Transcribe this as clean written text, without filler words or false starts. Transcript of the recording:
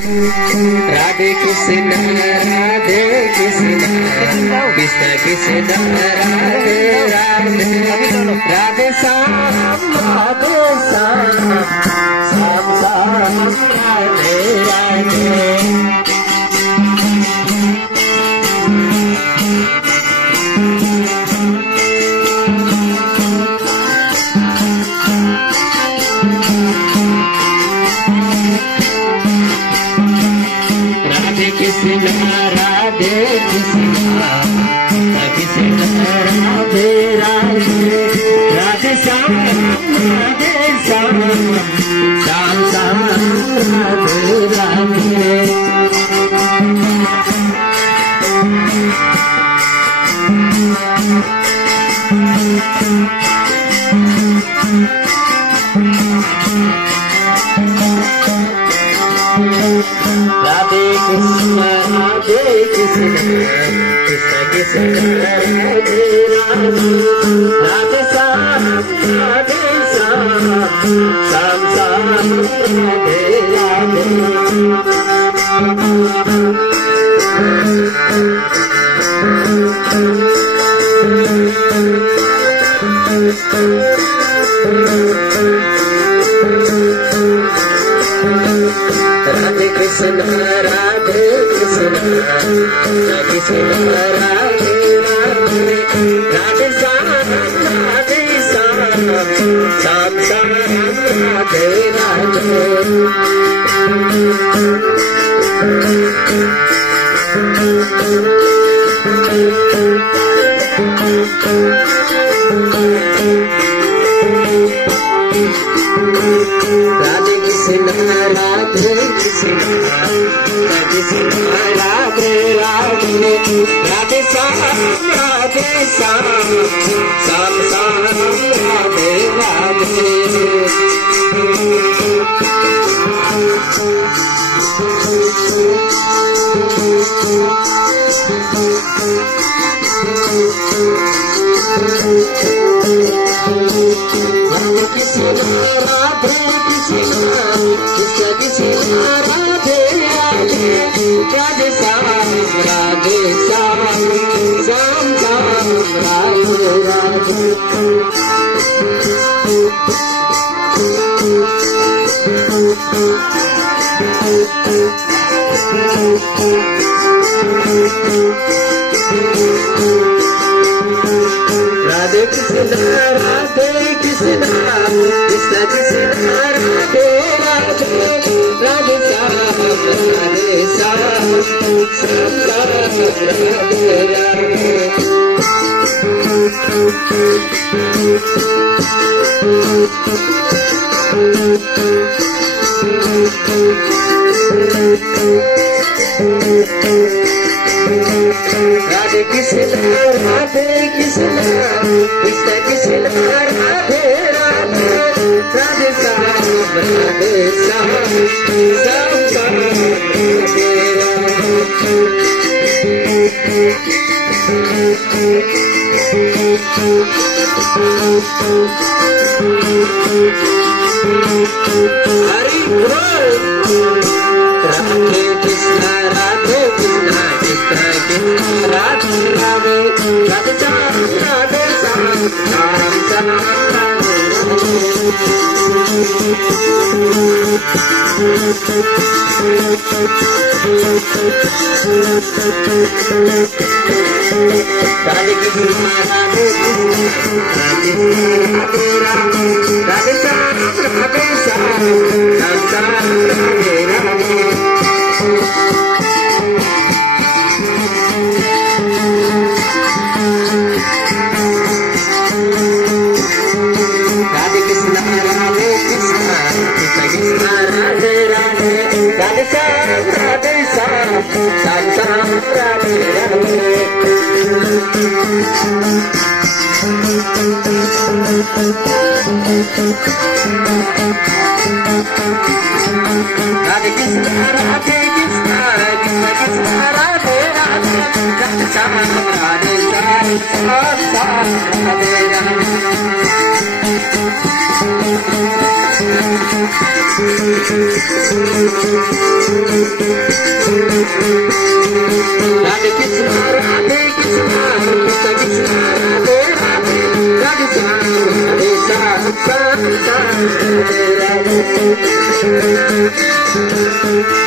राधे कृष्ण राधे कृष्ण कृष्ण कृष्ण राधे राधे राधे श्याम राधे श्याम श्याम श्याम राधे राधे कृष्ण राधे कृष्ण कृष्ण राधे राधे राधे श्याम राधे श्याम श्याम श्याम राधे राधे राधे कृष्ण कृष्ण कृष्ण राधे राधे राधे श्याम श्याम श्याम राधे राधे कृष्ण राधे कृष्ण कृष्ण राधे राधे राधे श्याम राधे श्याम श्याम श्याम राधे राधे कृष्ण राधे कृष्ण कृष्ण राधे राधे राधे श्याम श्याम श्याम राधे राधे कृष्ण राधे कृष्ण कृष्ण कृष्ण राधे राधे राधे श्याम राधे श्याम श्याम श्याम राधे राधे राधे कृष्ण राधे कृष्ण कृष्ण कृष्ण राधे राधे राधे श्याम राधे श्याम श्याम श्याम राधे राधे राधे कृष्ण कृष्ण कृष्ण राधे राधे राधे श्याम राधे श्याम श्याम श्याम राधे हरि बोल Radhe Krishna Radhe Krishna Krishna Radhe Radhe Radhe Shyam Radhe Shyam Shyam Shyam Radhe Krishna Radhe Radhe Shyam Radhe Shyam Shyam Shyam Radhe Radhe Radhe Krishna Radhe Krishna Krishna Radhe Radhe Radhe Shyam Radhe Shyam Shyam Shyam Radhe Radhe Radhe Krishna Radhe Krishna Krishna Krishna Radhe Radhe Radhe Shyam Radhe Shyam Shyam Shyam Radhe Radhe Radhe Krishna, Radhe Krishna, Krishna Krishna, Radhe Radhe, Radhe Shyam, Radhe Shyam, Shyam Shyam, Radhe Radhe.